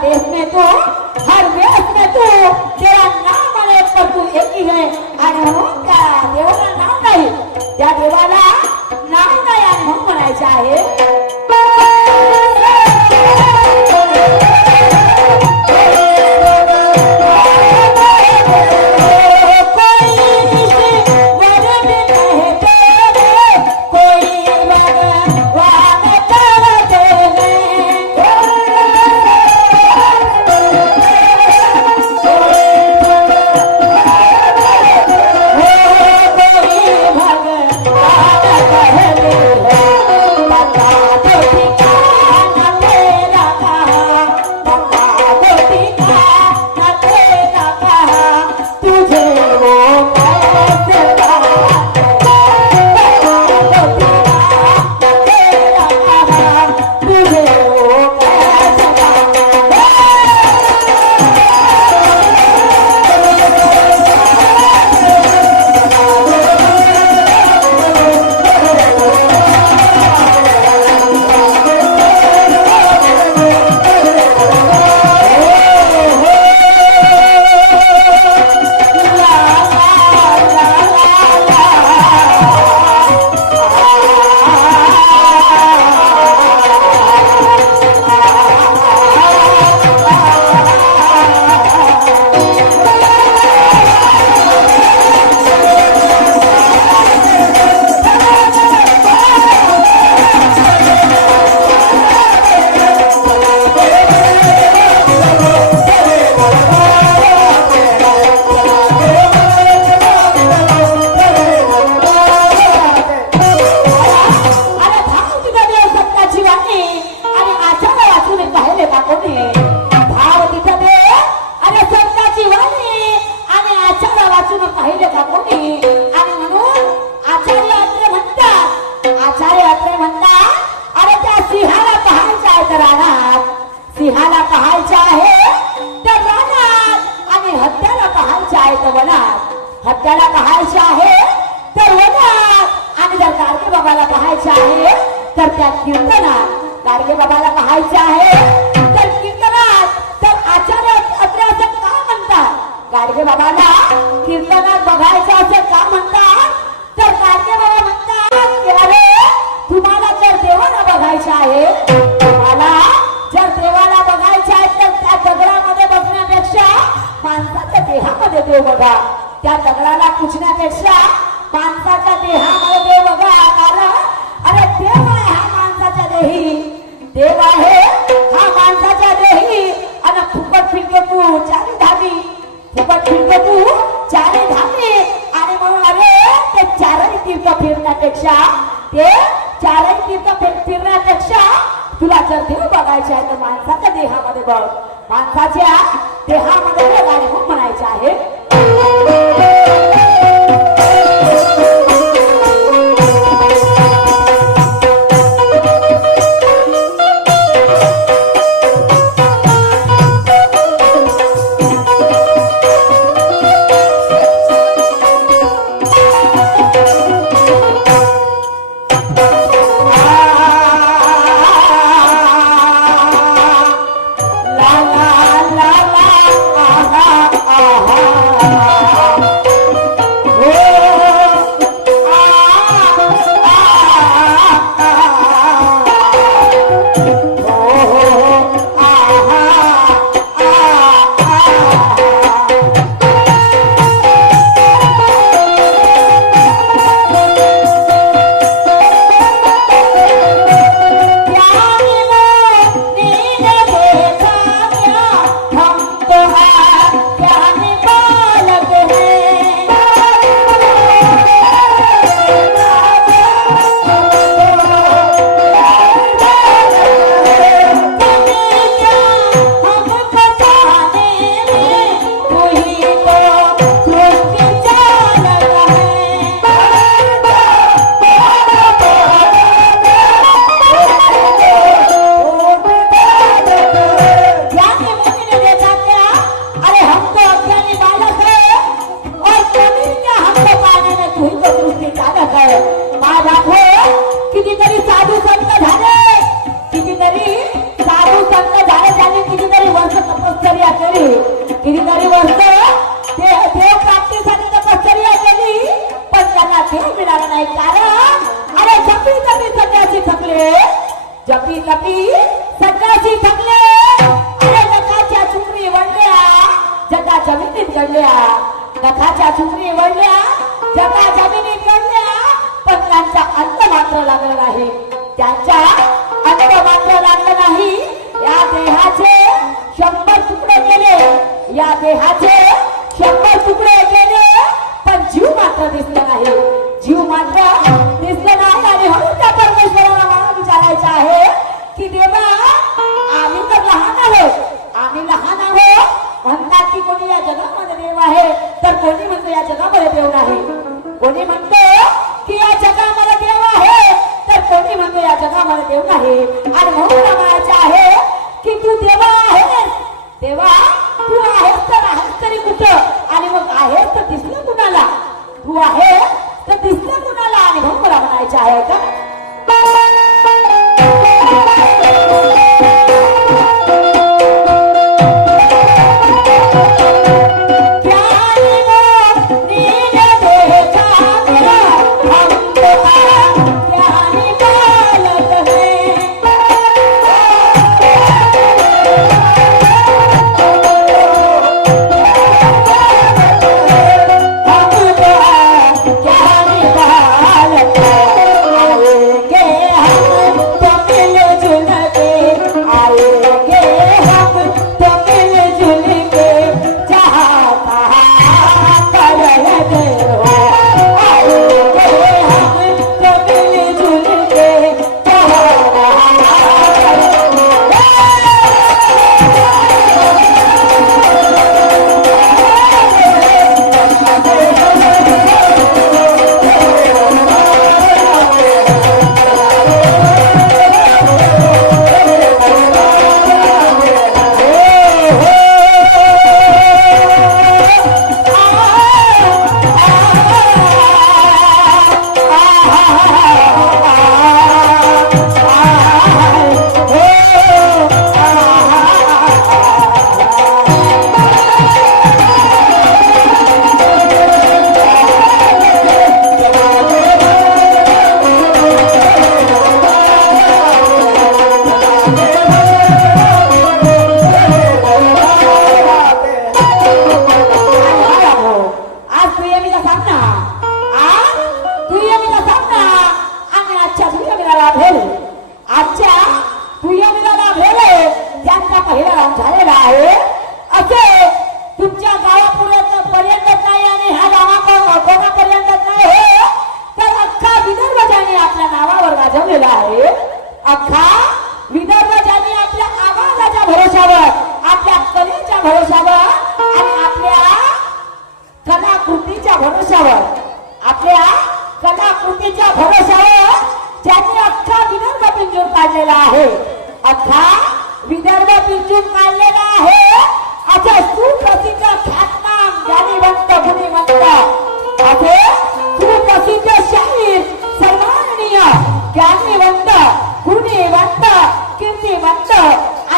cabeça. हत्याला पाहायचे आहे तर वनात आणि जर गाडगे बाबाला पाहायचे आहे तर त्या कीर्तनात गाडगे बाबाला पाहायचे आहे तर कीर्तनात तर आचार्य अत्रे असं का म्हणतात? गाडगे बाबाला कीर्तनात बघायचं असं का म्हणतात? तर गाडगे बाबा म्हणतात की अरे तुम्हाला जर देवाला बघायचं आहे तुम्हाला जर देवाला बघायचं आहे तर त्या दगडामध्ये बघण्यापेक्षा माणसाच्या देहामध्ये देव बघा. त्या दगडाला पुजण्यापेक्षा माणसाच्या देहामध्ये देव बघा कारण अरे देव आहे हा माणसाच्या देही. देव आहे हा माणसाच्या देही. आणि फुकट फिरतो तू चारी धामी. फुकट फिरतो तू चारी धामी. आणि म्हणून अरे ते चारही तीर्थ फिरण्यापेक्षा ते चारही तीर्थ फिरण्यापेक्षा तुला जर देव बघायचे आहे तर माणसाच्या देहामध्ये बघ. माणसाच्या देहामध्ये बघ आणि मग म्हणायचे आहे जपी तपी सगळ्याशी थकले. अरे नखाच्या चुकरी वळल्या जगा जमिनीत घडल्या नखाच्या चुकरी वळल्या जगा जमिनीत घडल्या पण त्यांचा अंत मात्र लागला नाही. त्यांच्या अंत मात्र लागला नाही. या देहाचे शंभर तुकडे केले. या देहाचे शंभर तुकडे केले. पण जीव मात्र दिसला नाही. जीव मात्र दिसलं नाही आणि म्हणून त्या परमेश्वराला मला विचारायचं आहे की देवा आम्ही तर लहान आहोत आम्ही लहान आहोत. म्हणतात की कोणी या जगामध्ये देव आहे तर कोणी म्हणतो या जगामध्ये देव नाही. कोणी म्हणतो की या जगामध्ये देव आहे तर कोणी म्हणतो या जगामध्ये देव नाही. आणि म्हणून म्हणायचं आहे की तू देवा आहे देवा तू आहेस तर आहेस तरी कुठं? आणि मग आहेस तर दिसलं कुणाला? तू आहे तर दिसलं कुणाला आणि म्हणून मला म्हणायचं आहे का?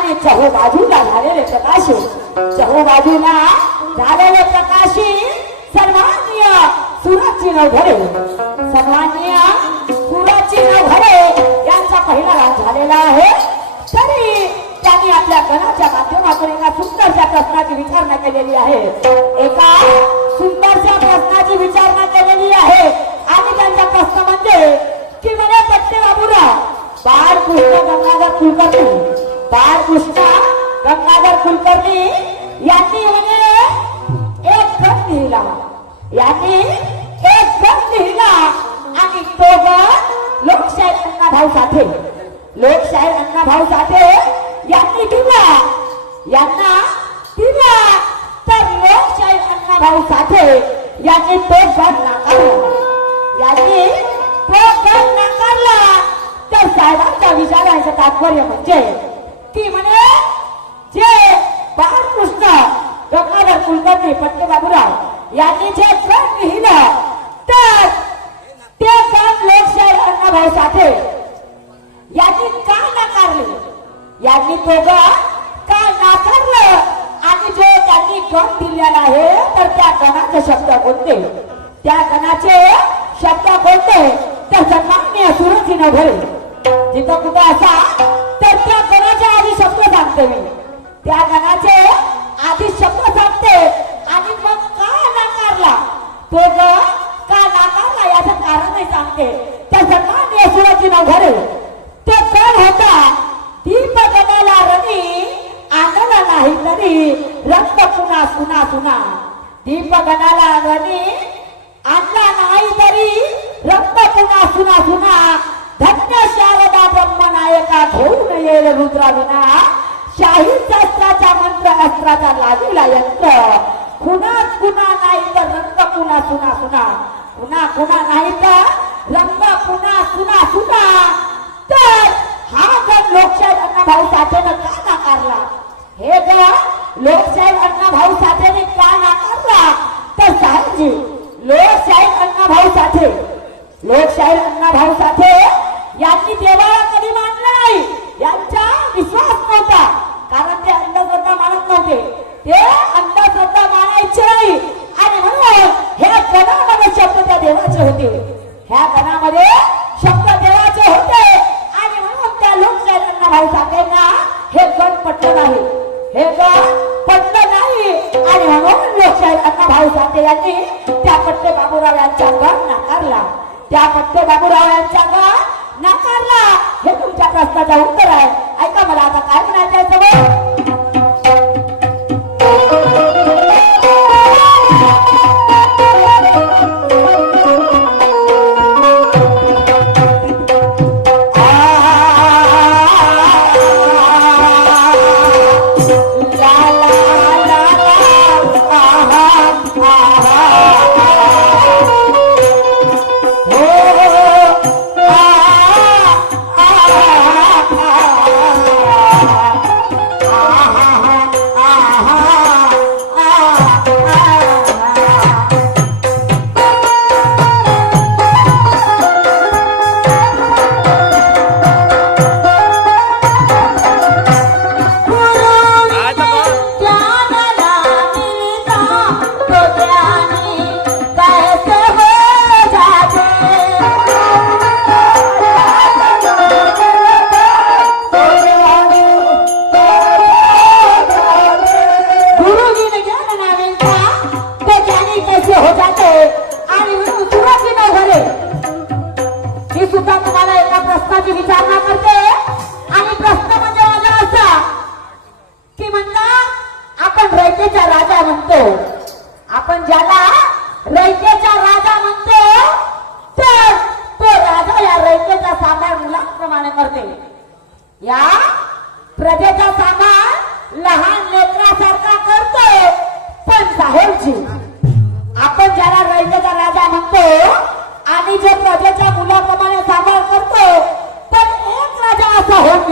आणि चहूबाजूला झालेले प्रकाशी. चहूबाजूला झालेले प्रकाशी सन्माननीय सुरजची नवघरे सन्माननीय सुरजची नवघरे यांचा पहिला राग झालेला आहे. तरी त्यांनी आपल्या गणाच्या माध्यमातून एका सुंदरच्या प्रश्नाची विचारणा केलेली आहे. एका सुंदरच्या प्रश्नाची विचारणा केलेली आहे. आणि त्यांचा प्रश्न म्हणजे की मला पट्टे बाबूराव बाळकृष्ण गंगाधर कुलकर्णी बाळकृष्ण गंगाधर कुलकर्णी यांनी म्हणजे एक गण लिहिला. यांनी एक गण लिहिला आणि तो गण लोकशाही अण्णाभाऊ साठे. लोकशाही अण्णाभाऊ साठे यांनी दिला. यांना दिला. तर लोकशाही अण्णाभाऊ साठे यांनी तो गट नाकारला. यांनी तो गट नाकारला. तर साहेबांचा विचारायचं तात्पर्य म्हणजे ती म्हणे जे बाळकृष्ण गंगाधर कुलकर्णी पट्टे बाबूराव यांनी जे गण लिहिलं तर ते काम लोकशाही अण्णाभाऊ साठे यांनी का नाकारले? यांनी तो का नाकारलं? आणि जो त्यांनी गण दिलेला आहे तर त्या गणाचे शब्द कोणते? त्या गणाचे शब्द कोणते? तर सन्मान्य सुरजी नभरे. जिथं कुठं असा तर त्या गणाच्या आधी शब्द सांगते मी. त्या गणाचे आधी शब्द सांगते आणि मग का नाकारला? तो ग का नाकारला याचं कारणही सांगते. त्याचं सन्मान यशोराची नवघरे तो गण होता दीप गणाला रणी आनला नाही तरी रक्त पुन्हा सुना सुना दीप गणाला रणी आणला नाही तरी रक्त पुन्हा सुना सुना धन्य शारदा ब्रह्मनायका घेऊन येईल रुद्रा शाही शास्त्राचा मंत्र अस्त्राचा लागीला यंत्र. खुना खुना नाही तर रंग पुन्हा सुना सुना. कुणा खुना नाही तर रंग पुन्हा सुना सुना. तर हा जर लोकशाही अण्णाभाऊ साठेनं का नाकारला? हे जर लोकशाही अण्णाभाऊ साठेने का नाकारला? तर साहेबजी लोकशाही अण्णाभाऊ साठे लोकशाही अण्णाभाऊ साठे यांनी देवाला कधी मानलं नाही. यांचा विश्वास नव्हता. कारण ते अंधश्रद्धा मानत नव्हते. ते अंधश्रद्धा मानायचे नाही. आणि म्हणून ह्या गणामध्ये शब्द त्या देवाचे होते. ह्या गणामध्ये शब्द देवाचे होते. आणि म्हणून त्या लोकशाहीरांना भाऊ साठेंना हे गण पटलं नाही. हे गण पटलं नाही. आणि म्हणून लोकशाहीरांना भाऊ साठे यांनी त्या पट्टे बाबूराव यांचा गण नाकारला. त्या पट्टे बाबूराव यांचा गण हे तुमच्या प्रश्नाचं उत्तर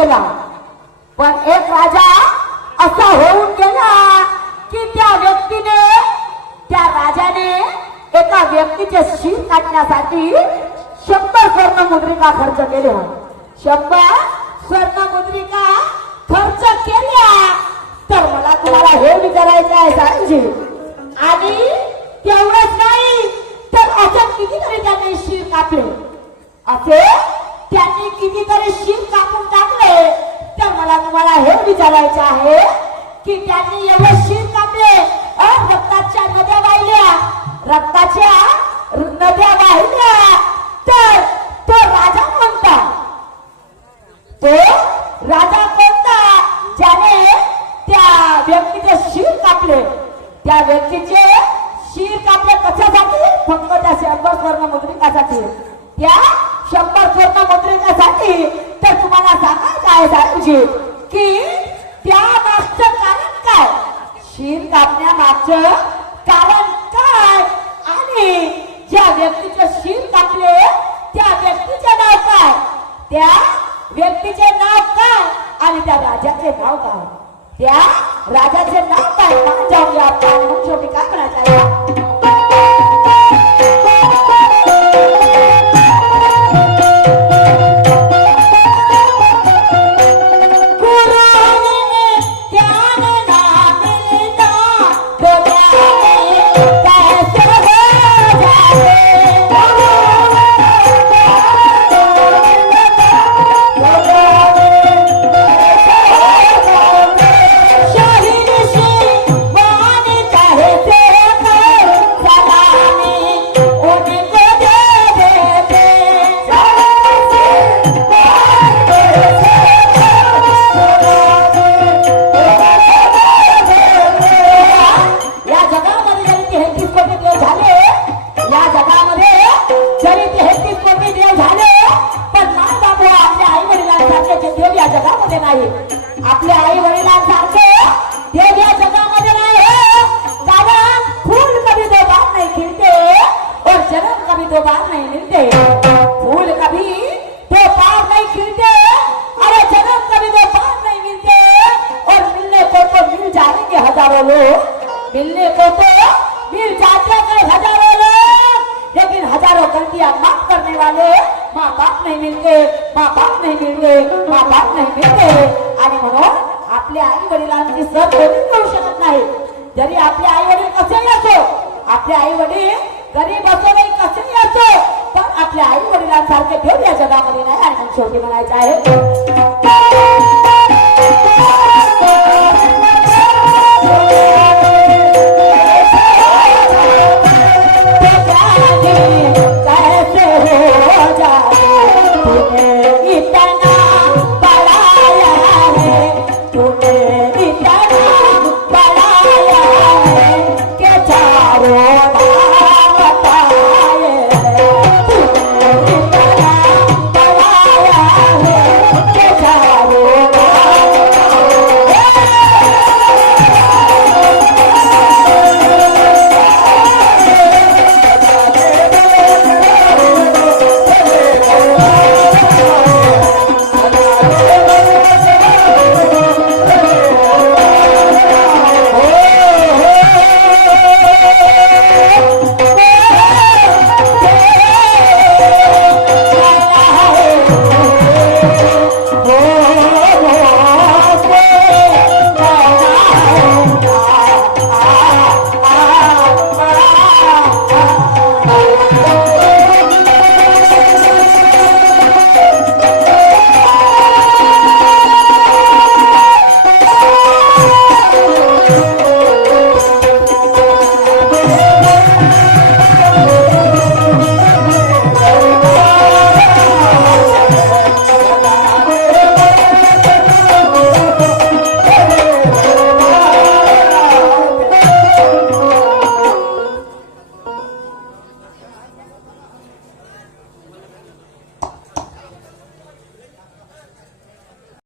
केला पण एक राजा असा होऊन गेला की त्या व्यक्तीने त्या राजाने एका व्यक्तीचे शीर काढण्यासाठी शंभर स्वर्ण मुद्रिका खर्च केल्या. शंभर स्वर्ण मुद्रिका खर्च केल्या. तर मला तुम्हाला हे विचारायचं आहे साहेबजी आणि तेवढंच नाही तर असं कितीतरी त्यांनी शीर कापले. असे त्यांनी कितीतरी शीर कापून टाकले. तर मला तुम्हाला हे विचारायचं आहे की त्यांनी एवढे शीर कापले त्या व्यक्तीचे नाव काय आणि त्या राजाचे नाव काय? त्या राजाचे नाव काय? जाऊया आपण. शेवटी काय म्हणायचं मग शेवटी